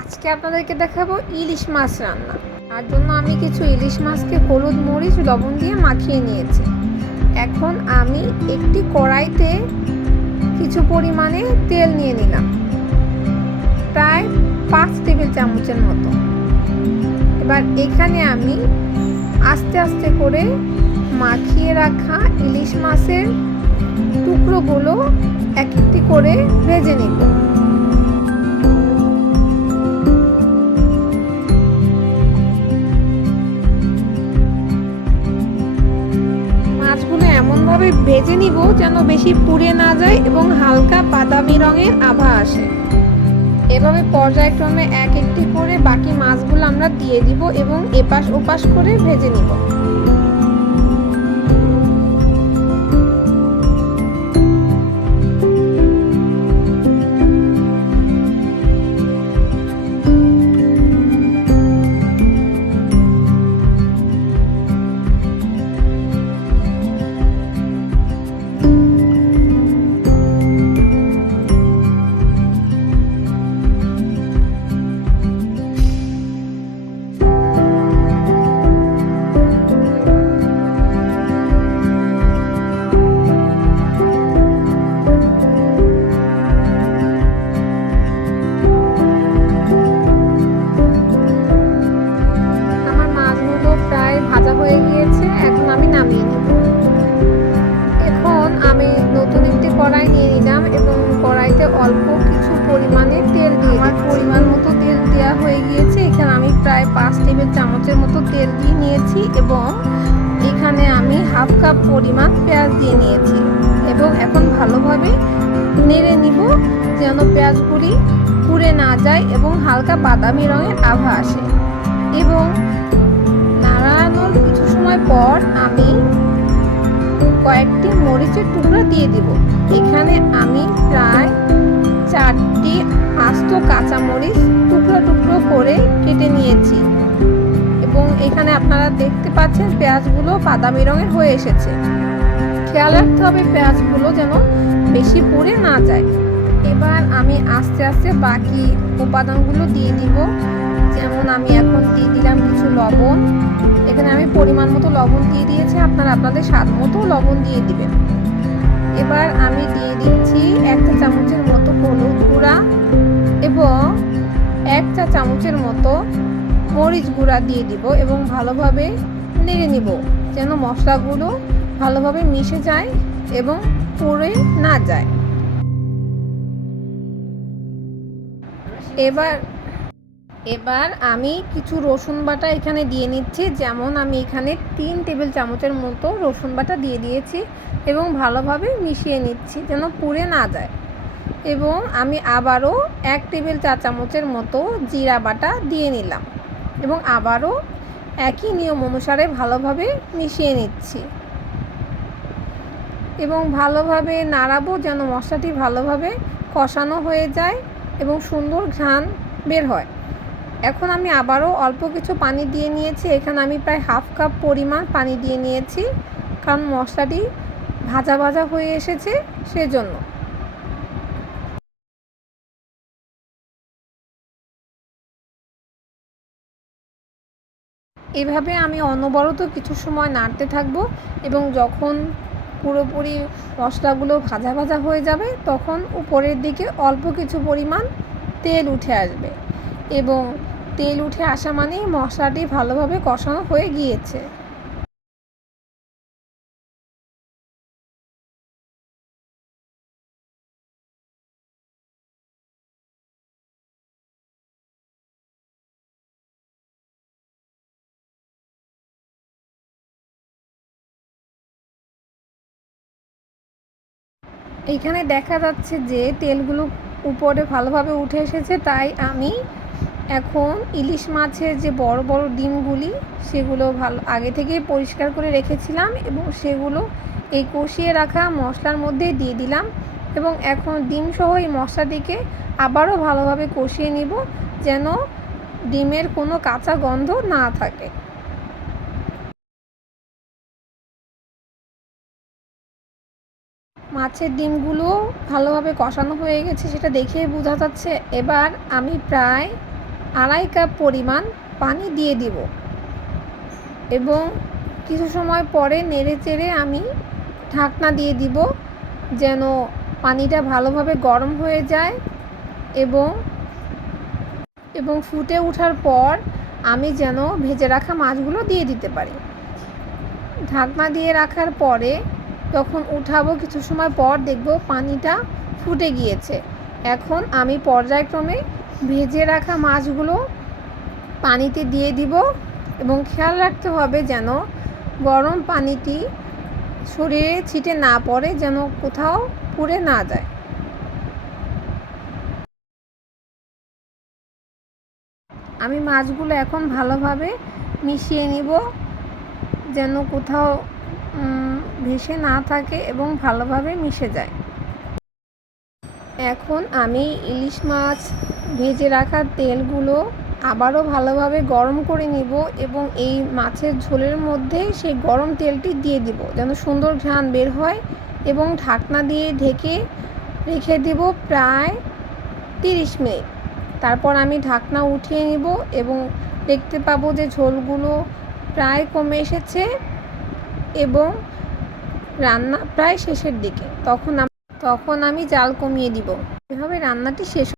আজকে আপনাদেরকে দেখাবো ইলিশ মাছ রান্না। তার জন্য আমি কিছু ইলিশ মাছকে হলুদ মরিচ, লবণ দিয়ে মাখিয়ে নিয়েছি। এখন আমি একটি কড়াইতে কিছু পরিমাণে তেল নিয়ে নিলাম। প্রায় পাঁচ টেবিল চামচের মতো। এবার এখানে আমি আস্তে আস্তে করে মাখিয়ে রাখা ইলিশ মাছের টুকরোগুলো এক একটি করে ভেজে নিব। এমনভাবে ভেজে নিব যেন বেশি পুড়ে না যায় এবং হালকা বাদামি রঙের আভা আসে। এভাবে পর্যায়ক্রমে এক একটি করে বাকি মাছগুলো আমরা দিয়ে দিব এবং এপাশ ওপাশ করে ভেজে নিব। টেবিল চামচের মতো তেল দিয়ে নিয়েছি এবং এখানে আমি হাফ কাপ পরিমাণ পেঁয়াজ দিয়ে নিয়েছি এবং এখন ভালোভাবে নেড়ে নিব যেন পেঁয়াজগুলি পুড়ে না যায় এবং হালকা বাদামি রঙের আভা আসে। এবং নাড়ানোর কিছু সময় পর আমি কয়েকটি মরিচের টুকরা দিয়ে দিব। এখানে আমি প্রায় চারটি পাচ্ছেন পেঁয়াজগুলো বাদামি রঙের হয়ে এসেছে। খেয়াল রাখতে হবে পেঁয়াজগুলো যেন বেশি পুড়ে না যায়। এবার আমি আস্তে আস্তে বাকি উপাদানগুলো দিয়ে দিব। যেমন আমি এখন দিয়ে দিলাম কিছু লবণ। এখানে আমি পরিমাণ মতো লবণ দিয়ে দিয়েছি। আপনারা আপনাদের স্বাদ মতো লবণ দিয়ে দিবেন। এবার আমি দিয়ে দিচ্ছি এক চা চামচের মতো হলুদ গুঁড়া এবং এক চা চামচের মতো মরিচ গুঁড়া দিয়ে দিব এবং ভালোভাবে নেড়ে নিব, যেন মশলাগুলো ভালোভাবে মিশে যায় এবং পুড়ে না যায়। এবার এবার আমি কিছু রসুন বাটা এখানে দিয়ে নিচ্ছি, যেমন আমি এখানে তিন টেবিল চামচের মতো রসুন বাটা দিয়ে দিয়েছি এবং ভালোভাবে মিশিয়ে নিচ্ছি যেন পুড়ে না যায়। এবং আমি আবারও এক টেবিল চা চামচের মতো জিরা বাটা দিয়ে নিলাম এবং আবারও একই নিয়ম অনুসারে ভালোভাবে মিশিয়ে নিচ্ছি। এবং ভালোভাবে নাড়াবো যেন মশলাটি ভালোভাবে কষানো হয়ে যায় এবং সুন্দর ঘ্রাণ বের হয়। এখন আমি আবারও অল্প কিছু পানি দিয়ে নিয়েছি। এখানে আমি প্রায় হাফ কাপ পরিমাণ পানি দিয়ে নিয়েছি। কারণ মশলাটি ভাজা ভাজা হয়ে এসেছে সেজন্য। এভাবে আমি অনবরত কিছু সময় নাড়তে থাকব এবং যখন পুরোপুরি মশলাগুলো ভাজা ভাজা হয়ে যাবে, তখন উপরের দিকে অল্প কিছু পরিমাণ তেল উঠে আসবে এবং তেল উঠে আসা মানেই মশলাটি ভালোভাবে কষানো হয়ে গিয়েছে। এইখানে দেখা যাচ্ছে যে তেলগুলো উপরে ভালোভাবে উঠে এসেছে, তাই আমি এখন ইলিশ মাছের যে বড় বড় ডিমগুলি, সেগুলো ভালো, আগে থেকেই পরিষ্কার করে রেখেছিলাম এবং সেগুলো এই কষিয়ে রাখা মশলার মধ্যে দিয়ে দিলাম এবং এখন ডিম সহ এই মশলাটিকে আবারও ভালোভাবে কষিয়ে নিব যেন ডিমের কোনো কাঁচা গন্ধ না থাকে। মাছের ডিমগুলো ভালোভাবে কষানো হয়ে গেছে, সেটা দেখেই বোঝা যাচ্ছে। এবার আমি প্রায় আড়াই কাপ পরিমাণ পানি দিয়ে দিব। এবং কিছু সময় পরে নেড়ে চেড়ে আমি ঢাকনা দিয়ে দিব, যেন পানিটা ভালোভাবে গরম হয়ে যায়। এবং এবং ফুটে ওঠার পর আমি যেন ভেজে রাখা মাছগুলো দিয়ে দিতে পারি। ঢাকনা দিয়ে রাখার পরে যখন উঠাবো কিছু সময় পর দেখব পানিটা ফুটে গিয়েছে। এখন আমি পর্যায়ক্রমে ভেজে রাখা মাছগুলো পানিতে দিয়ে দিব এবং খেয়াল রাখতে হবে যেন গরম পানিটি শরীরে ছিটে না পড়ে, যেন কোথাও পুড়ে না যায়। আমি মাছগুলো এখন ভালোভাবে মিশিয়ে নিব, যেন কোথাও ভেসে না থাকে এবং ভালোভাবে মিশে যায়। এখন আমি ইলিশ মাছ ভেজে রাখা তেলগুলো আবারও ভালোভাবে গরম করে নিব এবং এই মাছের ঝোলের মধ্যে সেই গরম তেলটি দিয়ে দিব, যেন সুন্দর ঘ্রাণ বের হয় এবং ঢাকনা দিয়ে ঢেকে রেখে দেব প্রায় তিরিশ মিনিট। তারপর আমি ঢাকনা উঠিয়ে নিব এবং দেখতে পাবো যে ঝোলগুলো প্রায় কমে এসেছে এবং রান্না প্রায় শেষের দিকে। তখন তখন আমি জাল কমিয়ে দিব। এভাবে রান্নাটি শেষ